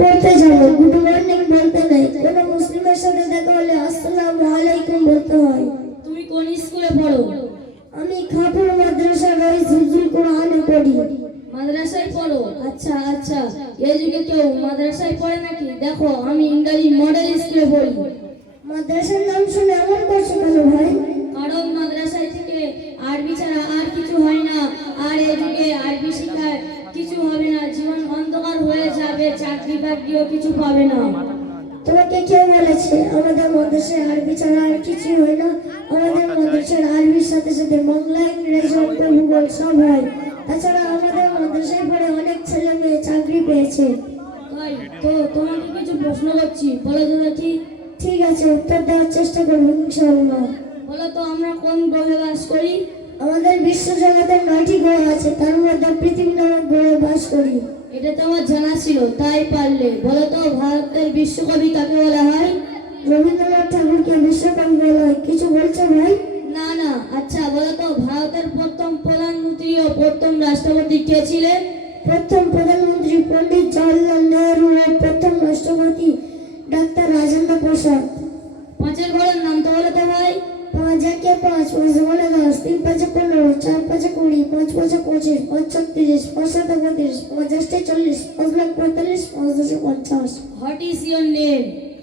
পড়তে যাবো, good morning বলতে নেই। কোনো মুসলিমের সাথে দেখা হলে আসসালামু আলাইকুম বলতে হয়। তুমি কোন স্কুলে পড়ো? আমি খাপুর মাদ্রাসার রইস হুজুর কোরআনে পড়ি। মাদ্রাসায় পড়ো? আচ্ছা আচ্ছা, এই যুগে কেউ মাদ্রাসায় পড়ে নাকি? দেখো আমি ইংরেজি মডেল স্কুলে পড়ি। মাদ্রাসার নাম শুনে এমন করছো কেন ভাই? কারণ মাদ্রাসায় থেকে আরবি ছাড়া আর কিছু হয় না, আর এই যুগে আরবি শিখায় কিছু হবে না, জীবন অন্ধকার হয়ে যাবে, চাকরি বাকরিও কিছু পাবে না। তোমাকে কে বলেছে আমাদের মাদ্রাসায় আরবি ছাড়া আর কিছু হয় না? আমাদের মাদ্রাসার আরবির সাথে সাথে বাংলা, ইংরেজি, অঙ্ক, ভূগোল সব হয়। তাছাড়া আমাদের মাদ্রাসায় পড়ে অনেক ছেলে মেয়ে চাকরি পেয়েছে। তাই তো তোমাকে কিছু প্রশ্ন করছি, বলো তো দেখি। ঠিক আছে, উত্তর দেওয়ার চেষ্টা করবো ইনশাআল্লাহ। বলো তো আমরা কোন গ্রহে বাস করি? আমাদের বিশ্ব জগতের 9টি গ্রহ আছে, তার মধ্যে পৃথিবী নামক গ্রহে বাস করি। এটা তো আমার জানা ছিল, তাই পারলে। বলো তো ভারতের বিশ্বকবি কাকে বলা হয়? রবীন্দ্রনাথ ঠাকুরকে বিশ্বকবি বলা হয়। কিছু বলছো ভাই? না না। আচ্ছা বলো তো ভারতের প্রথম প্রধানমন্ত্রী ও প্রথম রাষ্ট্রপতি কে ছিলেন? প্রথম প্রধানমন্ত্রী পণ্ডিত জওহরলাল নেহরু ও প্রথম রাষ্ট্রপতি ডাক্তার রাজেন্দ্র প্রসাদ। পাঁচের ঘরের নাম তো বলো তো ভাই। 5 একে 5, 5 দুগুণে 10, 3 5 15, 4 5 20, 5 5 25, 5 6 30, 5 7 32, 5 8 40, 5 lakh 45, 5 10 50। What is your name?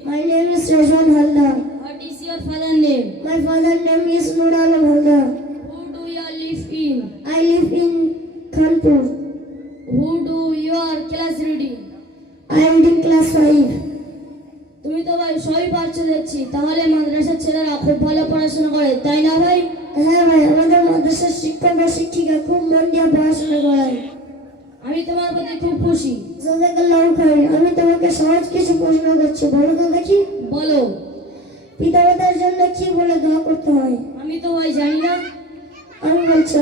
My name is Rajwan Haldar. What is your father name? My father name is Nur Alam Haldar. Who do you live in? I live in Kanpur. Who do your class reading? I am in class 5. তুমি তো ভাই সবই পারছো দেখছি, তাহলে মাদ্রাসার ছেলেরা খুব ভালো পড়াশোনা করে, তাই না ভাই? হ্যাঁ ভাই, আমাদের মাদ্রাসার শিক্ষক ও শিক্ষিকা খুব মন দিয়ে পড়াশোনা করায়। আমি তোমার প্রতি খুব খুশি। জাযাকাল্লাহু খাইর। আমি তোমাকে সহজ কিছু প্রশ্ন করছি, বলো তো দেখি। বলো। পিতামাতার জন্য কি বলে দোয়া করতে হয়? আমি তো ভাই জানি না। আমি বলছি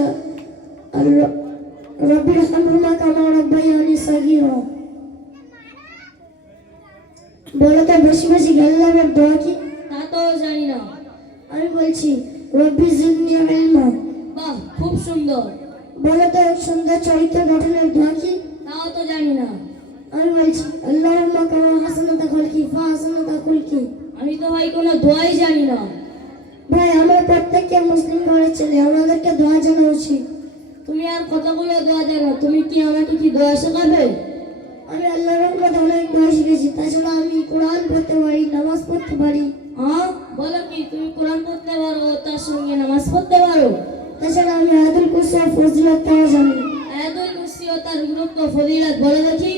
রব্বির হামহুমা কামা রাব্বায়ানি সাগীরা। বলো তো বেশি বেশি জ্ঞান লাভের দোয়া কি? তা তো জানি না। আমি বলছি রব্বি জিদনি ইলমা। বাহ, খুব সুন্দর। বলো তো এক সুন্দর চরিত্র গঠনের দোয়া কি? তাও তো জানি না। আমি বলছি আল্লাহুম্মা কামা হাসানাতা খালকি ফাহাসানাতা খুলকি। আমি তো ভাই কোনো দোয়াই জানি না। ভাই, আমরা প্রত্যেককে মুসলিম ঘরের ছেলে, আমাদেরকে দোয়া জানা উচিত। তুমি আর কতগুলো দোয়া জানো, তুমি কি আমাকে কি দোয়া শেখাবে? আমি আল্লাহর রহমতে অনেক দোয়া শিখেছি। তাছাড়া আমি কোরআন পড়তে পারি, নামাজ পড়তে পারি। হ্যাঁ, বলো কি তুমি কোরআন পড়তে পারো, তার সঙ্গে নামাজ পড়তে পারো? তাছাড়া আমি আয়াতুল কুরসি ও ফজিলত পড়া জানি। আয়াতুল কুরসি ও তার গুরুত্ব ফজিলত বলো দেখি।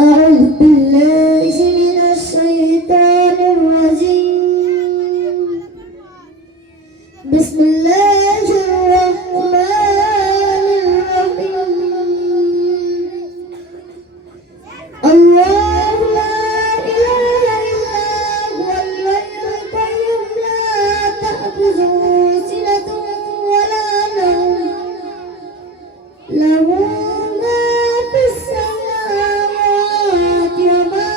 أعوذ بالله من الشيطان الرجيم. بسم الله الرحمن الرحيم. الله لا إله إلا هو الحي القيوم لا تأخذه سنة ولا نوم له ما في السماوات وما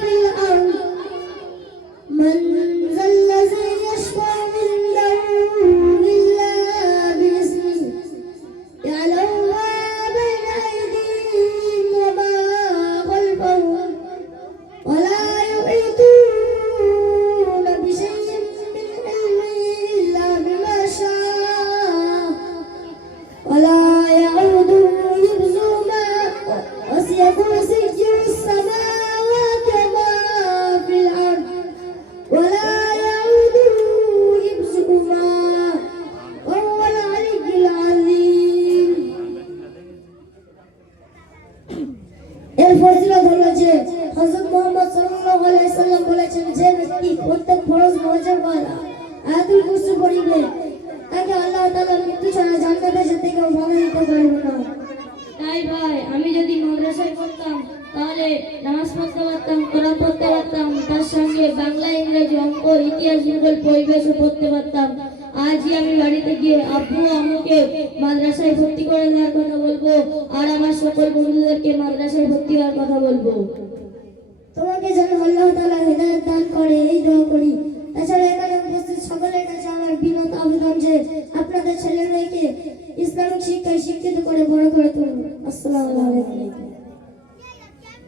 في الأرض. من ذا الذي يشفع عنده إلا بإذنه يعلم ما بين أيديهم وما خلفهم ولا يحيطون بشيء من علمه إلا بما شاء ولا يعوده حفظهما وسع كرسيه السماوات وما في الأرض ولا يعوده حفظهما وهو العلي العظيم. এর ফজিলত হলো যে হযরত মুহাম্মদ সাল্লাল্লাহু আলাইহি সাল্লাম বলেছেন, যে ব্যক্তি প্রত্যেক ফরজ নামাজের পর আয়াতুল কুরসি পড়িবে তাকে আল্লাহ তাআলা মৃত্যু ছাড়া জান্নাতে যেতে কেউ বাধা দিতে পারবে না। তাই ভাই, আমি যদি মাদ্রাসায় পড়তাম তাহলে নামাজ পড়তে পারতাম, কোরআন পড়তে পারতাম, তার সঙ্গে বাংলা, ইংরেজি, অঙ্ক, ইতিহাস, ভূগোল, পরিবেশও পড়তে পারতাম। আজই আমি বাড়িতে গিয়ে আব্বু আম্মুকে মাদ্রাসায় ভর্তি করে দেওয়ার কথা বলবো, আর আমার সকল বন্ধুদেরকে মাদ্রাসায় ভর্তি হওয়ার কথা বলবো। তোমাকে যেন আল্লাহ তাআলা হেদায়েত দান করে, এই দোয়া করি। তাছাড়া এখানে উপস্থিত সকলের কাছে আমার বিনত আবেদন যে আপনাদের ছেলে মেয়েকে ইসলামিক শিক্ষায় শিক্ষিত করে বড় করে তুলুন। আসসালামু আলাইকুম।